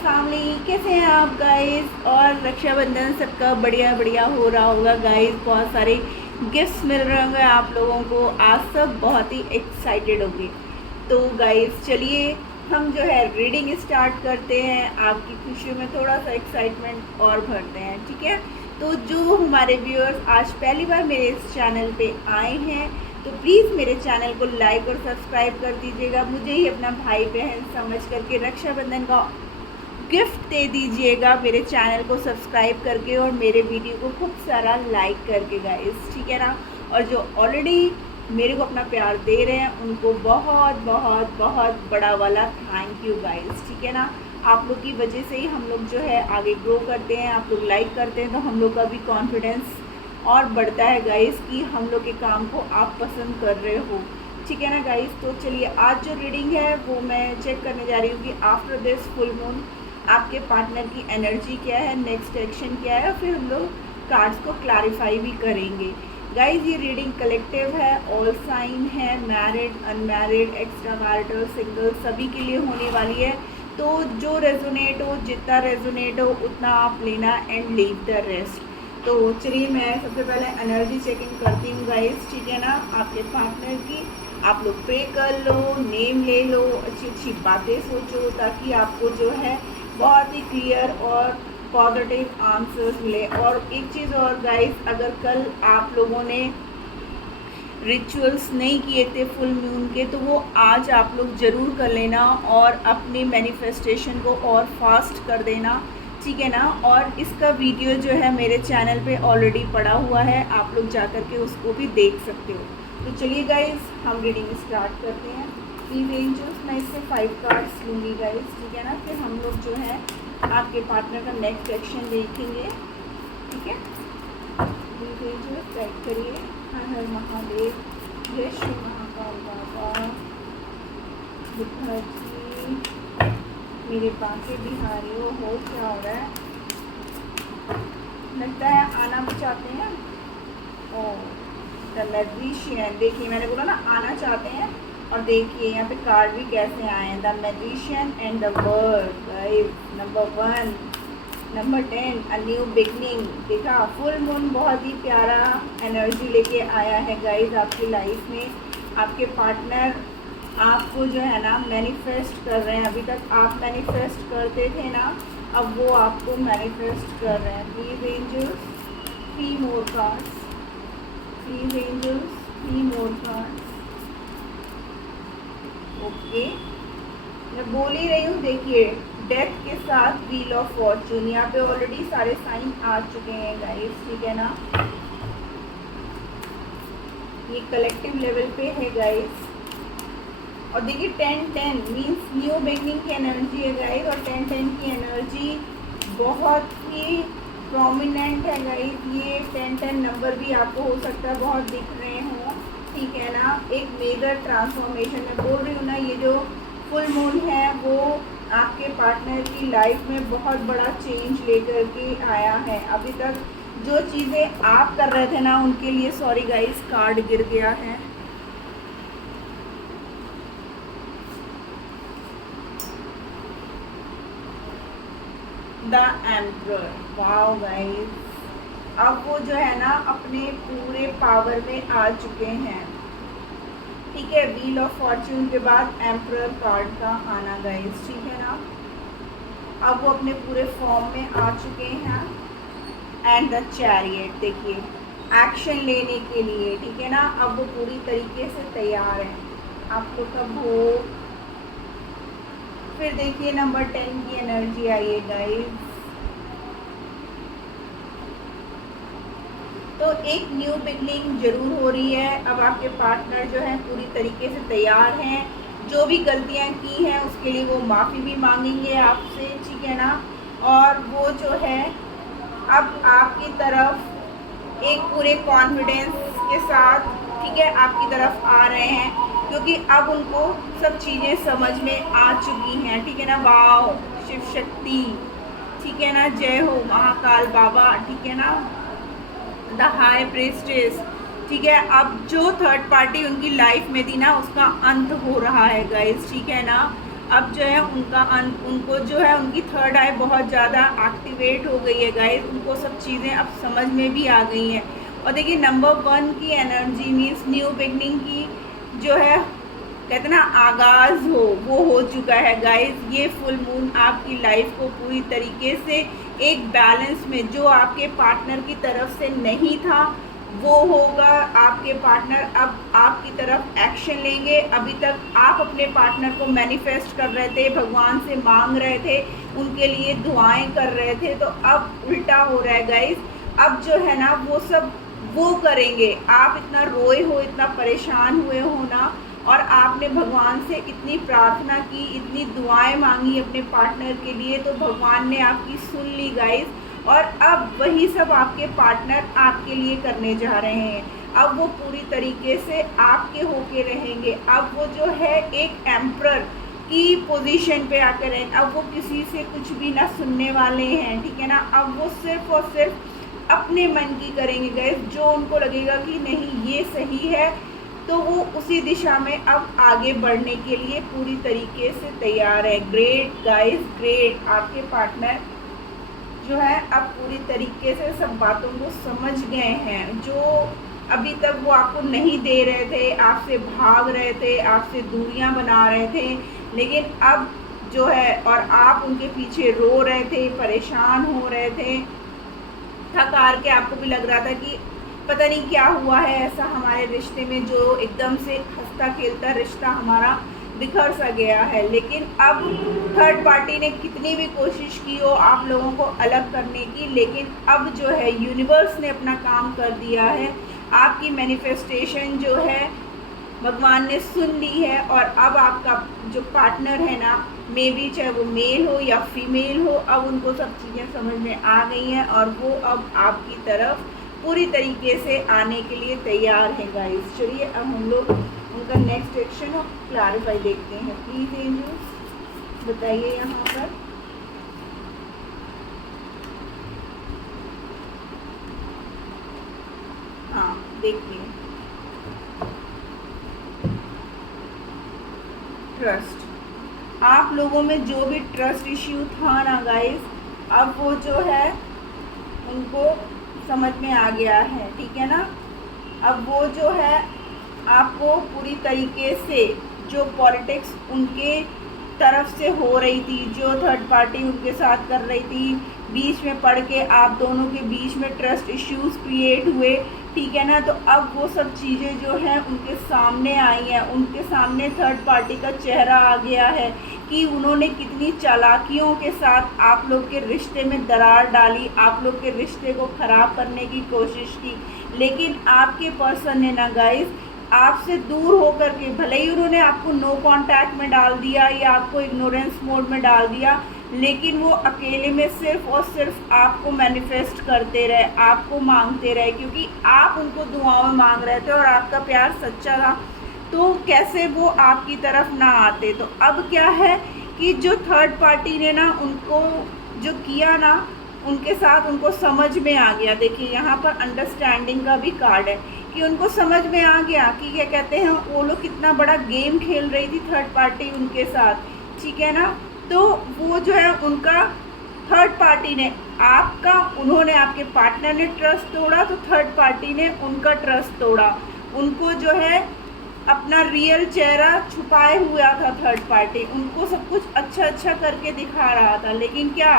Family, कैसे हैं आप गाइस। और रक्षाबंधन सबका बढ़िया बढ़िया हो रहा होगा गाइस। बहुत सारे गिफ्ट्स मिल रहे होंगे आप लोगों को। आज सब बहुत ही एक्साइटेड होंगे। तो गाइस चलिए हम जो है रीडिंग स्टार्ट करते हैं। आपकी खुशियों में थोड़ा सा एक्साइटमेंट और भरते हैं, ठीक है। तो जो हमारे व्यूअर्स आज पहली बार मेरे इस चैनल पे आए हैं तो प्लीज़ मेरे चैनल को लाइक और सब्सक्राइब कर दीजिएगा। मुझे ही अपना भाई बहन समझ करके रक्षाबंधन का गिफ्ट दे दीजिएगा मेरे चैनल को सब्सक्राइब करके और मेरे वीडियो को खूब सारा लाइक करके गाइस, ठीक है ना। और जो ऑलरेडी मेरे को अपना प्यार दे रहे हैं उनको बहुत बहुत बहुत बड़ा वाला थैंक यू गाइस, ठीक है ना। आप लोग की वजह से ही हम लोग जो है आगे ग्रो करते हैं। आप लोग लाइक करते हैं तो हम लोग का भी कॉन्फिडेंस और बढ़ता है गाइस कि हम लोग के काम को आप पसंद कर रहे हो, ठीक है ना गाइस। तो चलिए आज जो रीडिंग है वो मैं चेक करने जा रही हूँ कि आफ्टर दिस फुल मून आपके पार्टनर की एनर्जी क्या है, नेक्स्ट एक्शन क्या है। फिर हम लोग कार्ड्स को क्लैरिफाई भी करेंगे गाइस। ये रीडिंग कलेक्टिव है, ऑल साइन है, married, unmarried, extra marital, single, सभी के लिए होने वाली है। तो जो रेजोनेट हो, जितना रेजोनेट हो उतना आप लेना एंड लीव द रेस्ट। तो चलिए मैं सबसे पहले एनर्जी चेकिंग करती हूँ गाइस, ठीक है ना। आपके पार्टनर की आप लोग प्रे कर लो, नेम ले लो, अच्छी अच्छी बातें सोचो ताकि आपको जो है बहुत ही क्लियर और पॉजिटिव आंसर्स मिले। और एक चीज़ और गाइस, अगर कल आप लोगों ने रिचुअल्स नहीं किए थे फुल मून के तो वो आज आप लोग ज़रूर कर लेना और अपनी मैनिफेस्टेशन को और फास्ट कर देना, ठीक है ना। और इसका वीडियो जो है मेरे चैनल पे ऑलरेडी पड़ा हुआ है, आप लोग जा कर के उसको भी देख सकते हो। तो चलिए गाइस हम रीडिंग स्टार्ट करते हैं। प्लीज़ एंजल्स, मैं इससे 5 कार्ड्स लूँगी गाइस, ठीक है ना। फिर हम लोग जो है आपके पार्टनर का नेक्स्ट एक्शन देखेंगे, ठीक है। प्लीज़ एंजल्स गाइड करिए। हर हर महादेव, जय श्री महाकाल बाबा, बुद्धा जी, मेरे बांके बिहारियों, हो क्या हो रहा है। लगता है आना भी चाहते हैं। ओ द मैजिशियन, देखिए मैंने बोला ना आना चाहते हैं। और देखिए यहाँ पे कार्ड भी कैसे आए हैं, the magician and the world guys. Number 1, number 10, a new beginning. देखा फुल मून बहुत ही प्यारा एनर्जी लेके आया है गाइस आपकी लाइफ में। आपके पार्टनर आपको जो है ना मैनिफेस्ट कर रहे हैं। अभी तक आप मैनिफेस्ट करते थे ना, अब वो आपको मैनिफेस्ट कर रहे हैं। Please angels 3 more cards, please angels 3 more cards. Okay मैं बोल ही रही हूँ। देखिए डेथ के साथ व्हील ऑफ फॉर्चून, यहाँ पे ऑलरेडी सारे साइन आ चुके हैं गाइस, ठीक है ना। ये कलेक्टिव लेवल पे है गाइस। और देखिए 10-10 मीन्स न्यू बिगनिंग की एनर्जी है गाइस। और 10-10 की एनर्जी बहुत ही प्रोमिनेंट है गाइस। ये 10-10 नंबर भी आपको हो सकता है बहुत दिख रहे हों, ठीक है ना। एक मेजर ट्रांसफॉर्मेशन मैं बोल रही हूँ ना, ये जो फुल मून है वो आपके पार्टनर की लाइफ में बहुत बड़ा चेंज लेकर के आया है। अभी तक जो चीज़ें आप कर रहे थे ना उनके लिए, सॉरी गाइस कार्ड गिर गया है। The emperor, wow guys. अब वो जो है ना अपने पूरे पावर में आ चुके हैं, ठीक है। व्हील ऑफ फॉर्च्यून के बाद एम्परर कार्ड का आना गाइस, ठीक है ना। अब वो अपने पूरे फॉर्म में आ चुके हैं। एंड द चैरियट, देखिए एक्शन लेने के लिए, ठीक है ना। अब वो पूरी तरीके से तैयार हैं आपको तब हो। फिर देखिए नंबर 10 की एनर्जी आई है गाइस। तो एक न्यू बिगनिंग जरूर हो रही है। अब आपके पार्टनर जो है पूरी तरीके से तैयार हैं। जो भी गलतियां की हैं उसके लिए वो माफ़ी भी मांगेंगे आपसे, ठीक है ना। और वो जो है अब आपकी तरफ एक पूरे कॉन्फिडेंस के साथ, ठीक है, आपकी तरफ आ रहे हैं क्योंकि अब उनको सब चीज़ें समझ में आ चुकी हैं, ठीक है ना। वाओ शिव शक्ति, ठीक है ना, जय हो महाकाल बाबा, ठीक है ना, द हाई प्रीस्टेस, ठीक है। अब जो थर्ड पार्टी उनकी लाइफ में थी ना उसका अंत हो रहा है गाइस, ठीक है ना। अब जो है उनको जो है उनकी थर्ड आई बहुत ज़्यादा एक्टिवेट हो गई है गाइस। उनको सब चीज़ें अब समझ में भी आ गई हैं। और देखिए नंबर 1 की एनर्जी मीन्स न्यू बिगनिंग की जो है कहते ना आगाज़ वो हो चुका है गाइस। ये फुल मून आपकी लाइफ को पूरी तरीके से एक बैलेंस में, जो आपके पार्टनर की तरफ से नहीं था वो होगा। आपके पार्टनर अब आपकी तरफ एक्शन लेंगे। अभी तक आप अपने पार्टनर को मैनिफेस्ट कर रहे थे, भगवान से मांग रहे थे, उनके लिए दुआएं कर रहे थे, तो अब उल्टा हो रहा है गाइस। अब जो है ना वो सब वो करेंगे। आप इतना रोए हो, इतना परेशान हुए हो ना, और आपने भगवान से इतनी प्रार्थना की, इतनी दुआएं मांगी अपने पार्टनर के लिए, तो भगवान ने आपकी सुन ली गाइस। और अब वही सब आपके पार्टनर आपके लिए करने जा रहे हैं। अब वो पूरी तरीके से आपके होके रहेंगे। अब वो जो है एक एम्परर की पोजीशन पे आकर रहेंगे। अब वो किसी से कुछ भी ना सुनने वाले हैं, ठीक है ना। अब वो सिर्फ और सिर्फ अपने मन की करेंगे गाइस। जो उनको लगेगा कि नहीं ये सही है, तो वो उसी दिशा में अब आगे बढ़ने के लिए पूरी तरीके से तैयार है। Great guys, great. आपके पार्टनर जो है अब पूरी तरीके से सब बातों को समझ गए हैं। जो अभी तक वो आपको नहीं दे रहे थे, आपसे भाग रहे थे, आपसे दूरियां बना रहे थे, लेकिन अब जो है, और आप उनके पीछे रो रहे थे, परेशान हो रहे थे, थक हार के आपको भी लग रहा था कि पता नहीं क्या हुआ है ऐसा हमारे रिश्ते में, जो एकदम से हंसता खेलता रिश्ता हमारा बिखर सा गया है। लेकिन अब थर्ड पार्टी ने कितनी भी कोशिश की हो आप लोगों को अलग करने की, लेकिन अब जो है यूनिवर्स ने अपना काम कर दिया है। आपकी मैनिफेस्टेशन जो है भगवान ने सुन ली है। और अब आपका जो पार्टनर है ना, मे बी चाहे वो मेल हो या फीमेल हो, अब उनको सब चीज़ें समझ में आ गई हैं और वो अब आपकी तरफ पूरी तरीके से आने के लिए तैयार है गाइस। चलिए अब हम लोग उनका नेक्स्ट एक्शन और क्लैरिफाई देखते हैं। प्लीज़ एंजल्स बताइए यहाँ पर। हाँ देखिए, ट्रस्ट। आप लोगों में जो भी ट्रस्ट इश्यू था ना गाइस, अब वो जो है उनको समझ में आ गया है, ठीक है ना। अब वो जो है आपको पूरी तरीके से जो पॉलिटिक्स उनके तरफ से हो रही थी, जो थर्ड पार्टी उनके साथ कर रही थी, बीच में पड़ के आप दोनों के बीच में ट्रस्ट इश्यूज क्रिएट हुए, ठीक है ना। तो अब वो सब चीज़ें जो हैं उनके सामने आई हैं। उनके सामने थर्ड पार्टी का चेहरा आ गया है कि उन्होंने कितनी चालाकियों के साथ आप लोग के रिश्ते में दरार डाली, आप लोग के रिश्ते को ख़राब करने की कोशिश की। लेकिन आपके पर्सन ने ना गाइस आपसे दूर होकर के, भले ही उन्होंने आपको नो कांटेक्ट में डाल दिया या आपको इग्नोरेंस मोड में डाल दिया, लेकिन वो अकेले में सिर्फ और सिर्फ आपको मैनिफेस्ट करते रहे, आपको मांगते रहे, क्योंकि आप उनको दुआओं में मांग रहे थे और आपका प्यार सच्चा था। तो कैसे वो आपकी तरफ ना आते। तो अब क्या है कि जो थर्ड पार्टी ने ना उनको जो किया ना, उनके साथ उनको समझ में आ गया। देखिए यहाँ पर अंडरस्टैंडिंग का भी कार्ड है कि उनको समझ में आ गया कि क्या कहते हैं, वो लोग कितना बड़ा गेम खेल रही थी थर्ड पार्टी उनके साथ, ठीक है ना। तो वो जो है उनका थर्ड पार्टी ने आपका, उन्होंने आपके पार्टनर ने ट्रस्ट तोड़ा, तो थर्ड पार्टी ने उनका ट्रस्ट तोड़ा। उनको जो है अपना रियल चेहरा छुपाए हुआ था थर्ड पार्टी, उनको सब कुछ अच्छा अच्छा करके दिखा रहा था। लेकिन क्या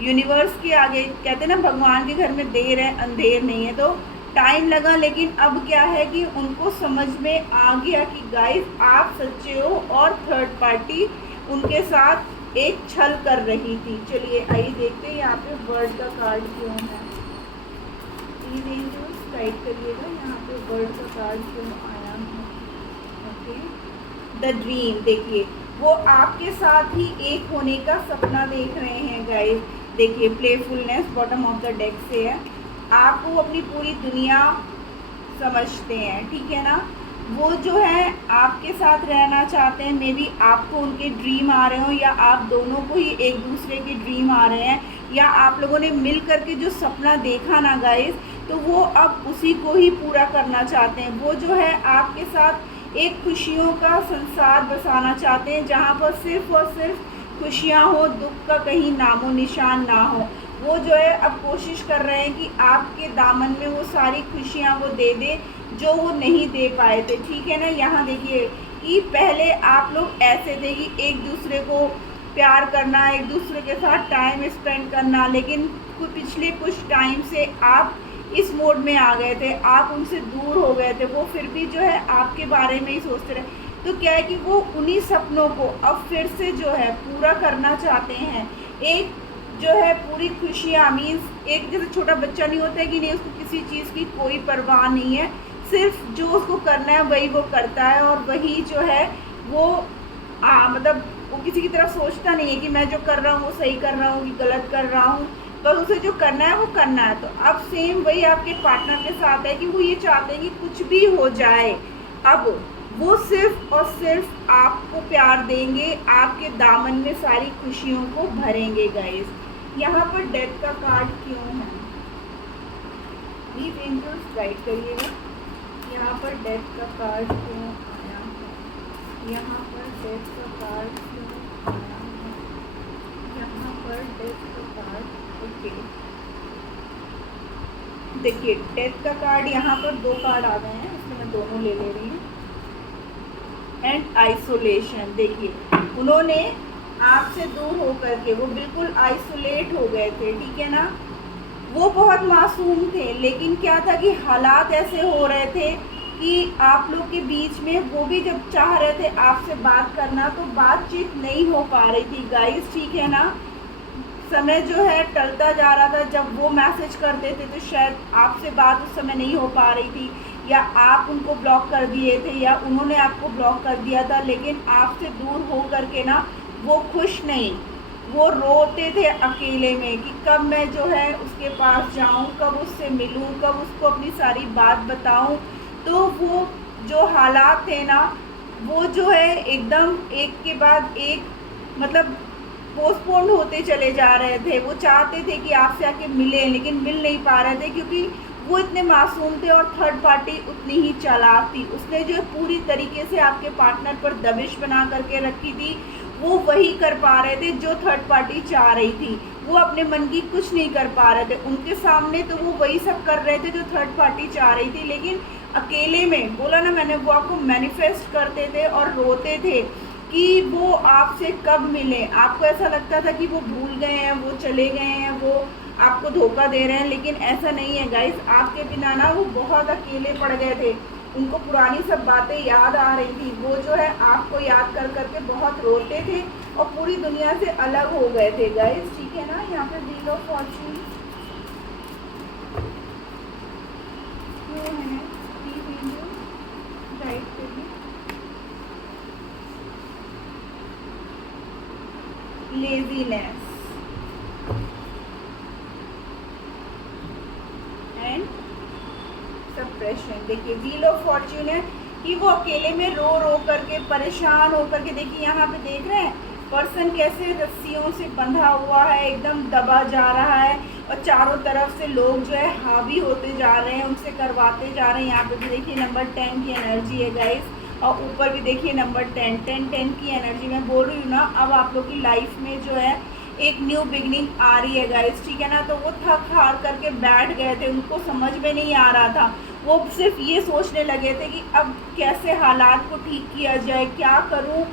यूनिवर्स के आगे कहते हैं ना, भगवान के घर में देर है अंधेर नहीं है, तो टाइम लगा। लेकिन अब क्या है कि उनको समझ में आ गया कि गाइस आप सच्चे हो और थर्ड पार्टी उनके साथ एक छल कर रही थी। चलिए आइए देखते हैं यहाँ पे वर्ड का कार्ड क्यों है। प्लीज एंजल्स गाइड करिएगा यहाँ पे वर्ड का कार्ड क्यों आया है। Okay, the dream. देखिए वो आपके साथ ही एक होने का सपना देख रहे हैं गाइस। देखिए playfulness bottom of the deck से है। आपको अपनी पूरी दुनिया समझते हैं, ठीक है ना। वो जो है आपके साथ रहना चाहते हैं। मे बी आपको उनके ड्रीम आ रहे हो या आप दोनों को ही एक दूसरे के ड्रीम आ रहे हैं, या आप लोगों ने मिल करके जो सपना देखा ना गाइस, तो वो अब उसी को ही पूरा करना चाहते हैं। वो जो है आपके साथ एक खुशियों का संसार बसाना चाहते हैं जहाँ पर सिर्फ और सिर्फ खुशियाँ हो, दुख का कहीं नामो निशान ना हो। वो जो है अब कोशिश कर रहे हैं कि आपके दामन में वो सारी खुशियाँ वो दे दे जो वो नहीं दे पाए थे, ठीक है ना। यहाँ देखिए कि पहले आप लोग ऐसे थे कि एक दूसरे को प्यार करना, एक दूसरे के साथ टाइम स्पेंड करना, लेकिन पिछले कुछ टाइम से आप इस मोड में आ गए थे, आप उनसे दूर हो गए थे। वो फिर भी जो है आपके बारे में ही सोचते रहे। तो क्या है कि वो उन्हीं सपनों को अब फिर से जो है पूरा करना चाहते हैं। एक जो है पूरी खुशियाँ मीन्स एक जैसे छोटा बच्चा नहीं होता है कि नहीं, उसको किसी चीज़ की कोई परवाह नहीं है, सिर्फ जो उसको करना है वही वो करता है, और वही जो है वो मतलब वो किसी की तरफ सोचता नहीं है कि मैं जो कर रहा हूँ वो सही कर रहा हूँ कि गलत कर रहा हूँ, बस उसे जो करना है वो करना है। तो अब सेम वही आपके पार्टनर के साथ है कि वो ये चाहते हैं कि कुछ भी हो जाए, अब वो सिर्फ और सिर्फ आपको प्यार देंगे, आपके दामन में सारी खुशियों को भरेंगे गाइस। यहाँ पर डेथ का कार्ड क्यों है, प्लीज एंजल्स गाइड करिएगा। यहाँ पर डेथ का कार्ड क्यों आया है, यहाँ पर डेथ का कार्ड क्यों आया है, यहाँ पर डेथ का कार्ड। ओके देखिए डेथ का कार्ड यहाँ पर 2 कार्ड आ गए हैं, इसमें मैं दोनों ले रही हूँ। एंड आइसोलेशन, देखिए उन्होंने आपसे दूर होकर के वो बिल्कुल आइसोलेट हो गए थे, ठीक है ना। वो बहुत मासूम थे, लेकिन क्या था कि हालात ऐसे हो रहे थे कि आप लोग के बीच में वो भी जब चाह रहे थे आपसे बात करना तो बातचीत नहीं हो पा रही थी गाइस, ठीक है ना। समय जो है टलता जा रहा था, जब वो मैसेज करते थे तो शायद आपसे बात उस समय नहीं हो पा रही थी, या आप उनको ब्लॉक कर दिए थे या उन्होंने आपको ब्लॉक कर दिया था, लेकिन आपसे दूर हो करके ना वो खुश नहीं, वो रोते थे अकेले में कि कब मैं जो है उसके पास जाऊं, कब उससे मिलूं, कब उसको अपनी सारी बात बताऊं। तो वो जो हालात थे ना वो जो है एकदम एक के बाद एक मतलब पोस्टपोन्ड होते चले जा रहे थे। वो चाहते थे कि आपसे आके मिलें, लेकिन मिल नहीं पा रहे थे क्योंकि वो इतने मासूम थे और थर्ड पार्टी उतनी ही चालाक थी। उसने जो पूरी तरीके से आपके पार्टनर पर दबिश बना करके रखी थी, वो वही कर पा रहे थे जो थर्ड पार्टी चाह रही थी। वो अपने मन की कुछ नहीं कर पा रहे थे, उनके सामने तो वो वही सब कर रहे थे जो थर्ड पार्टी चाह रही थी, लेकिन अकेले में बोला ना मैंने, वो आपको मैनिफेस्ट करते थे और रोते थे कि वो आपसे कब मिले। आपको ऐसा लगता था कि वो भूल गए हैं, वो चले गए हैं, वो आपको धोखा दे रहे हैं, लेकिन ऐसा नहीं है गाइस। आपके बिना ना वो बहुत अकेले पड़ गए थे, उनको पुरानी सब बातें याद आ रही थी। वो जो है आपको याद कर करके बहुत रोते थे और पूरी दुनिया से अलग हो गए थे गाइस, ठीक है ना। यहाँ पे व्हील ऑफ फॉर्च्यून क्यों है, गाइड करिए। Laziness and suppression. देखिए व्हील ऑफ फॉर्च्यून है कि वो अकेले में रो रो करके परेशान होकर के, देखिए यहाँ पे देख रहे हैं पर्सन कैसे रस्सियों से बंधा हुआ है, एकदम दबा जा रहा है और चारों तरफ से लोग जो है हावी होते जा रहे हैं, उनसे करवाते जा रहे हैं। यहाँ पे भी देखिए नंबर 10 की एनर्जी है गाइस, और ऊपर भी देखिए नंबर 10 की एनर्जी। मैं बोल रही हूँ ना, अब आप लोग की लाइफ में जो है एक न्यू बिगनिंग आ रही है गाइस, ठीक है ना। तो वो थक हार करके बैठ गए थे, उनको समझ में नहीं आ रहा था, वो सिर्फ ये सोचने लगे थे कि अब कैसे हालात को ठीक किया जाए, क्या करूं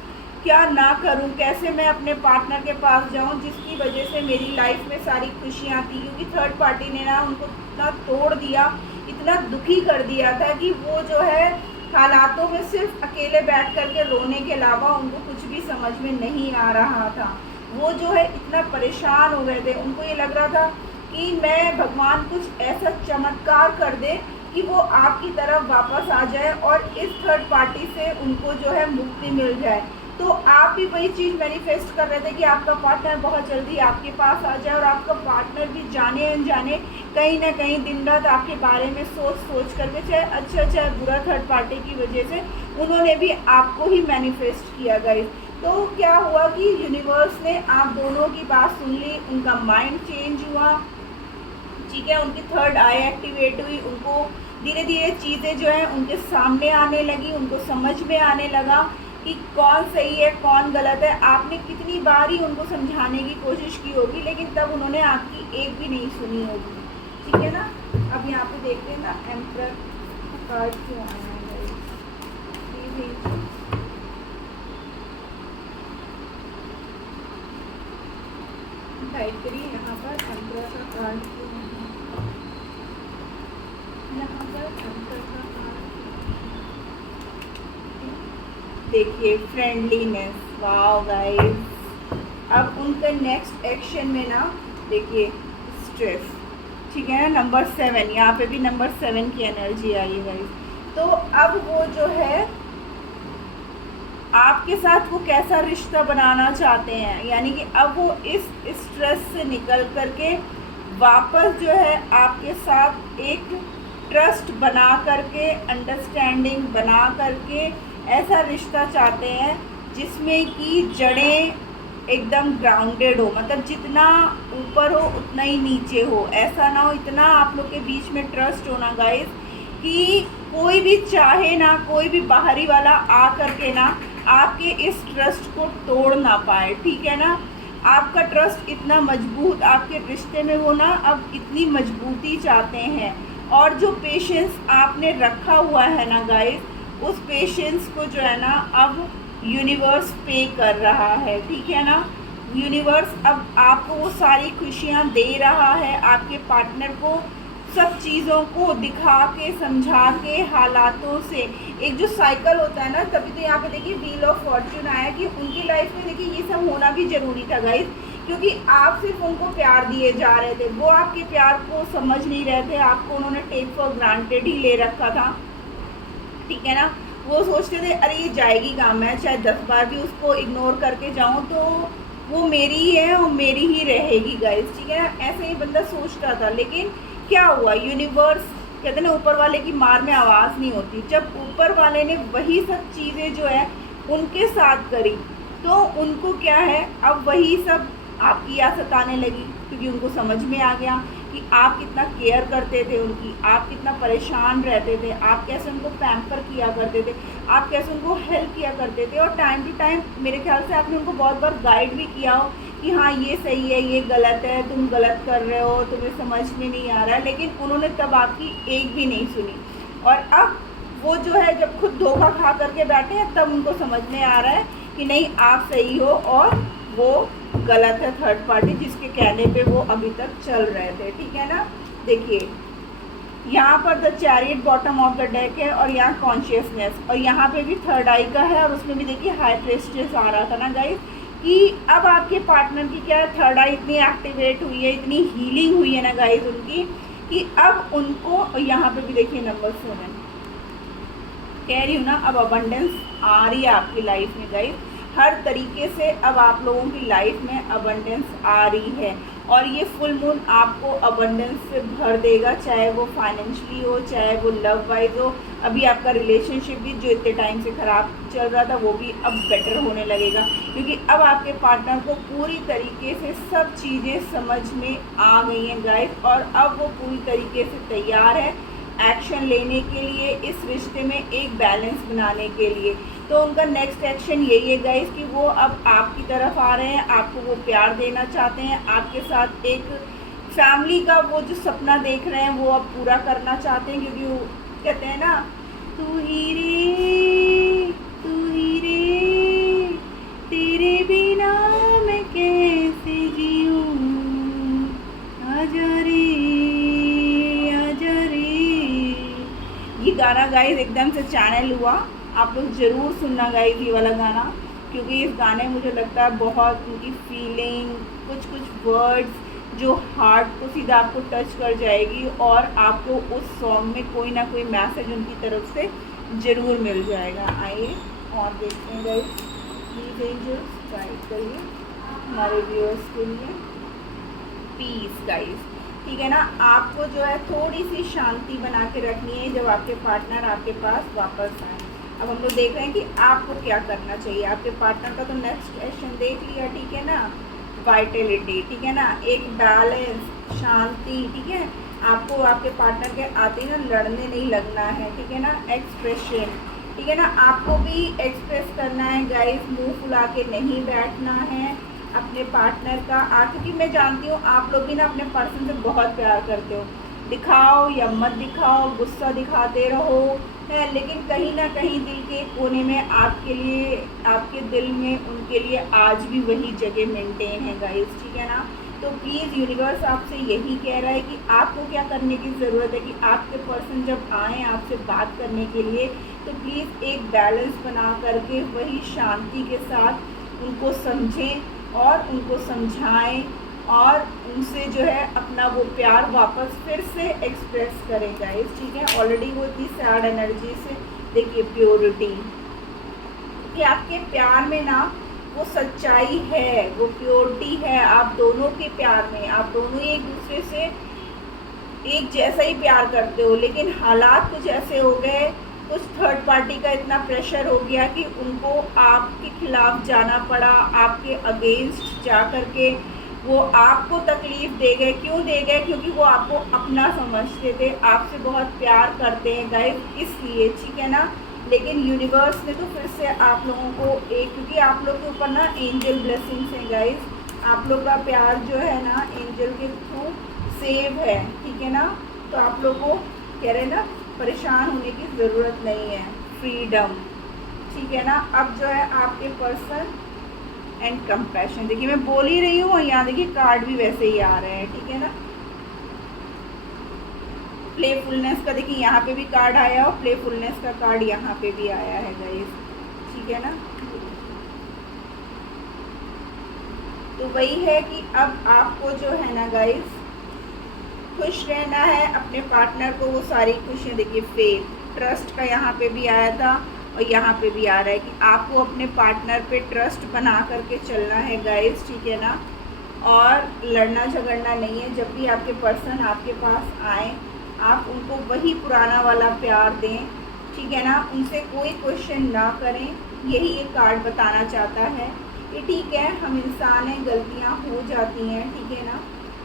क्या ना करूं, कैसे मैं अपने पार्टनर के पास जाऊं जिसकी वजह से मेरी लाइफ में सारी खुशियां थी। क्योंकि थर्ड पार्टी ने ना उनको इतना तोड़ दिया, इतना दुखी कर दिया था कि वो जो है हालातों में सिर्फ अकेले बैठ करके रोने के अलावा उनको कुछ भी समझ में नहीं आ रहा था। वो जो है इतना परेशान हो गए थे, उनको ये लग रहा था कि मैं भगवान कुछ ऐसा चमत्कार कर दे कि वो आपकी तरफ वापस आ जाए और इस थर्ड पार्टी से उनको जो है मुक्ति मिल जाए। तो आप भी वही चीज़ मैनिफेस्ट कर रहे थे कि आपका पार्टनर बहुत जल्दी आपके पास आ जाए, और आपका पार्टनर भी जाने अनजाने कहीं ना कहीं दिन रात आपके बारे में सोच करके, चाहे अच्छा चाहे बुरा, थर्ड पार्टी की वजह से उन्होंने भी आपको ही मैनिफेस्ट किया गाइस। तो क्या हुआ कि यूनिवर्स ने आप दोनों की बात सुन ली, उनका माइंड चेंज हुआ, ठीक है, उनकी थर्ड आई एक्टिवेट हुई, उनको धीरे धीरे चीज़ें जो है उनके सामने आने लगी, उनको समझ में आने लगा कि कौन सही है कौन गलत है। आपने कितनी बार ही उनको समझाने की कोशिश की होगी, लेकिन तब उन्होंने आपकी एक भी नहीं सुनी होगी, ठीक है ना। अब यहाँ पे देखते हैं ना एम्परर कार्ड क्यों आया है। टाइप करिए यहाँ पर एम्परर का कार्ड क्यों है, यहाँ पर एम्परर का कार्ड देखिए फ्रेंडलीनेस। वाओ गाइस, अब उनका नेक्स्ट एक्शन में ना देखिए स्ट्रेस, ठीक है ना। नंबर 7, यहाँ पे भी नंबर 7 की एनर्जी आई है गाइस। तो अब वो जो है आपके साथ वो कैसा रिश्ता बनाना चाहते हैं, यानी कि अब वो इस स्ट्रेस से निकल करके वापस जो है आपके साथ एक ट्रस्ट बना करके, अंडरस्टैंडिंग बना करके ऐसा रिश्ता चाहते हैं जिसमें कि जड़ें एकदम ग्राउंडेड हो, मतलब जितना ऊपर हो उतना ही नीचे हो। ऐसा ना हो, इतना आप लोग के बीच में ट्रस्ट होना गाइस कि कोई भी चाहे ना, कोई भी बाहरी वाला आ करके ना आपके इस ट्रस्ट को तोड़ ना पाए, ठीक है ना। आपका ट्रस्ट इतना मजबूत, आपके रिश्ते में वो ना अब इतनी मजबूती चाहते हैं। और जो पेशेंस आपने रखा हुआ है ना गाइस, उस पेशेंस को जो है ना अब यूनिवर्स पे कर रहा है, ठीक है ना। यूनिवर्स अब आपको वो सारी खुशियाँ दे रहा है, आपके पार्टनर को सब चीज़ों को दिखा के, समझा के, हालातों से एक जो साइकिल होता है ना, तभी तो यहाँ पे देखिए व्हील ऑफ फॉर्च्यून आया कि उनकी लाइफ में देखिए ये सब होना भी ज़रूरी था गाइस, क्योंकि आप सिर्फ उनको प्यार दिए जा रहे थे, वो आपके प्यार को समझ नहीं रहे थे, आपको उन्होंने टेक फॉर ग्रांटेड ही ले रखा था, ठीक है ना। वो सोचते थे अरे ये जाएगी कहाँ, मैं चाहे 10 बार भी उसको इग्नोर करके जाऊँ तो वो मेरी ही है और मेरी ही रहेगी गाइस, ठीक है ना। ऐसे ही बंदा सोचता था, लेकिन क्या हुआ, यूनिवर्स कहते ना ऊपर वाले की मार में आवाज़ नहीं होती। जब ऊपर वाले ने वही सब चीज़ें जो है उनके साथ करी, तो उनको क्या है अब वही सब आपकी याद सताने लगी, क्योंकि उनको समझ में आ गया कि आप कितना केयर करते थे उनकी, आप कितना परेशान रहते थे, आप कैसे उनको पैम्पर किया करते थे, आप कैसे उनको हेल्प किया करते थे। और टाइम टू टाइम मेरे ख्याल से आपने उनको बहुत बार गाइड भी किया हो कि हाँ ये सही है, ये गलत है, तुम गलत कर रहे हो, तुम्हें समझ में नहीं आ रहा है, लेकिन उन्होंने तब आपकी एक भी नहीं सुनी। और अब वो जो है जब खुद धोखा खा करके बैठे हैं, तब उनको समझ में आ रहा है कि नहीं आप सही हो और वो गलत है थर्ड पार्टी, जिसके कहने पे वो अभी तक चल रहे थे, ठीक है ना। देखिए यहाँ पर the chariot bottom of the deck है, और यहाँ कॉन्शियसनेस, और यहाँ पे भी थर्ड आई का है, और उसमें भी देखिए हाई प्रेस्टेस आ रहा था ना गाइस, कि अब आपके पार्टनर की क्या है, थर्ड आई इतनी एक्टिवेट हुई है, इतनी हीलिंग हुई है ना गाइस उनकी, कि अब उनको यहाँ पे भी देखिए नंबर 7 कह रही हूँ ना, अब अबंडेंस आ रही है आपकी लाइफ में गाइस, हर तरीके से अब आप लोगों की लाइफ में अबंडेंस आ रही है। और ये फुल मून आपको अबंडेंस से भर देगा, चाहे वो फाइनेंशियली हो, चाहे वो लव वाइज हो। अभी आपका रिलेशनशिप भी जो इतने टाइम से ख़राब चल रहा था वो भी अब बेटर होने लगेगा, क्योंकि अब आपके पार्टनर को पूरी तरीके से सब चीज़ें समझ में आ गई हैं गाइस, और अब वो पूरी तरीके से तैयार है एक्शन लेने के लिए, इस रिश्ते में एक बैलेंस बनाने के लिए। तो उनका नेक्स्ट एक्शन यही है गाइस कि वो अब आपकी तरफ आ रहे हैं, आपको वो प्यार देना चाहते हैं, आपके साथ एक फैमिली का वो जो सपना देख रहे हैं वो अब पूरा करना चाहते हैं, क्योंकि वो कहते हैं ना तू ही रे तेरे बिना मैं कैसे जीऊँ, आजा रे ये गाना गाइस एकदम से चैनल हुआ, आप लोग ज़रूर सुनना गाइस ये वाला गाना, क्योंकि इस गाने में मुझे लगता है बहुत उनकी फीलिंग, कुछ वर्ड्स जो हार्ट को सीधा आपको टच कर जाएगी, और आपको उस सॉन्ग में कोई ना कोई मैसेज उनकी तरफ से ज़रूर मिल जाएगा। आइए और देखते हैं गाइस, प्लीज़ एंजल्स गाइड करिए हमारे व्यूअर्स के लिए। पीस गाइस, ठीक है ना। आपको जो है थोड़ी सी शांति बना के रखनी है जब आपके पार्टनर आपके पास वापस आए। अब हम लोग देख रहे हैं कि आपको क्या करना चाहिए। आपके पार्टनर का तो नेक्स्ट एक्शन देख लिया, ठीक है ना, वाइटलिटी, ठीक है ना, एक बैलेंस, शांति, ठीक है, आपको आपके पार्टनर के आते ही ना लड़ने नहीं लगना है, ठीक है ना। एक्सप्रेशन, ठीक है ना, आपको भी एक्सप्रेस करना है गाइस, मुंह फुला के नहीं बैठना है अपने पार्टनर का। क्योंकि मैं जानती हूँ आप लोग भी ना अपने पर्सन से बहुत प्यार करते हो, दिखाओ या मत दिखाओ, गुस्सा दिखाते रहो है, लेकिन कहीं ना कहीं दिल के कोने में आपके लिए, आपके दिल में उनके लिए आज भी वही जगह मेंटेन है गाइस, ठीक है ना। तो प्लीज़ यूनिवर्स आपसे यही कह रहा है कि आपको क्या करने की ज़रूरत है कि आपके पर्सन जब आएँ आपसे बात करने के लिए तो प्लीज़ एक बैलेंस बना करके वही शांति के साथ उनको समझें और उनको समझाएं और उनसे जो है अपना वो प्यार वापस फिर से एक्सप्रेस करें गाइस, ठीक है। ऑलरेडी वो इतनी सैड एनर्जी से, देखिए प्योरिटी कि आपके प्यार में ना वो सच्चाई है, वो प्योरिटी है आप दोनों के प्यार में। आप दोनों ही एक दूसरे से एक जैसा ही प्यार करते हो, लेकिन हालात कुछ ऐसे हो गए, कुछ थर्ड पार्टी का इतना प्रेशर हो गया कि उनको आपके खिलाफ जाना पड़ा, आपके अगेंस्ट जा कर के वो आपको तकलीफ़ दे गए। क्यों दे गए? क्योंकि वो आपको अपना समझते थे, आपसे बहुत प्यार करते हैं गाइस, इसलिए, ठीक है ना। लेकिन यूनिवर्स ने तो फिर से आप लोगों को एक, क्योंकि आप लोग के ऊपर ना एंजल ब्लेसिंग्स हैं गाइस, आप लोग का प्यार जो है ना एंजल के थ्रू सेव है, ठीक है ना। तो आप लोग को कह रहे हैं ना परेशान होने की ज़रूरत नहीं है, फ्रीडम, ठीक है ना। अब जो है आपके पर्सन एंड कंपैशन, देखिए मैं बोल ही रही हूँ और यहाँ देखिए कार्ड भी वैसे ही आ रहे हैं, ठीक है ना। प्लेफुलनेस का देखिए यहाँ पे भी कार्ड आया और प्लेफुलनेस का कार्ड यहाँ पे भी आया है गाइस, ठीक है ना। तो वही है कि अब आपको जो है ना गाइस खुश रहना है, अपने पार्टनर को वो सारी खुशियाँ, देखिए फेथ, ट्रस्ट का यहाँ पे भी आया था और यहाँ पे भी आ रहा है कि आपको अपने पार्टनर पे ट्रस्ट बना करके चलना है गाइस, ठीक है ना। और लड़ना झगड़ना नहीं है। जब भी आपके पर्सन आपके पास आए आप उनको वही पुराना वाला प्यार दें, ठीक है ना। उनसे कोई क्वेश्चन ना करें, यही ये कार्ड बताना चाहता है कि ठीक है हम इंसान हैं, गलतियाँ हो जाती हैं, ठीक है ना।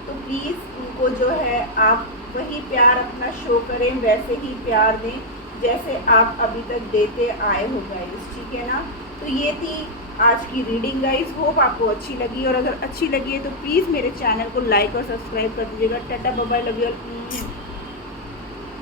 तो प्लीज़ उनको जो है आप वही प्यार अपना शो करें, वैसे ही प्यार दें जैसे आप अभी तक देते आए हो गाइस, ठीक है ना। तो ये थी आज की रीडिंग गाइस, होप आपको अच्छी लगी, और अगर अच्छी लगी है तो प्लीज़ मेरे चैनल को लाइक और सब्सक्राइब कर दीजिएगा। Tata bye bye, love you all.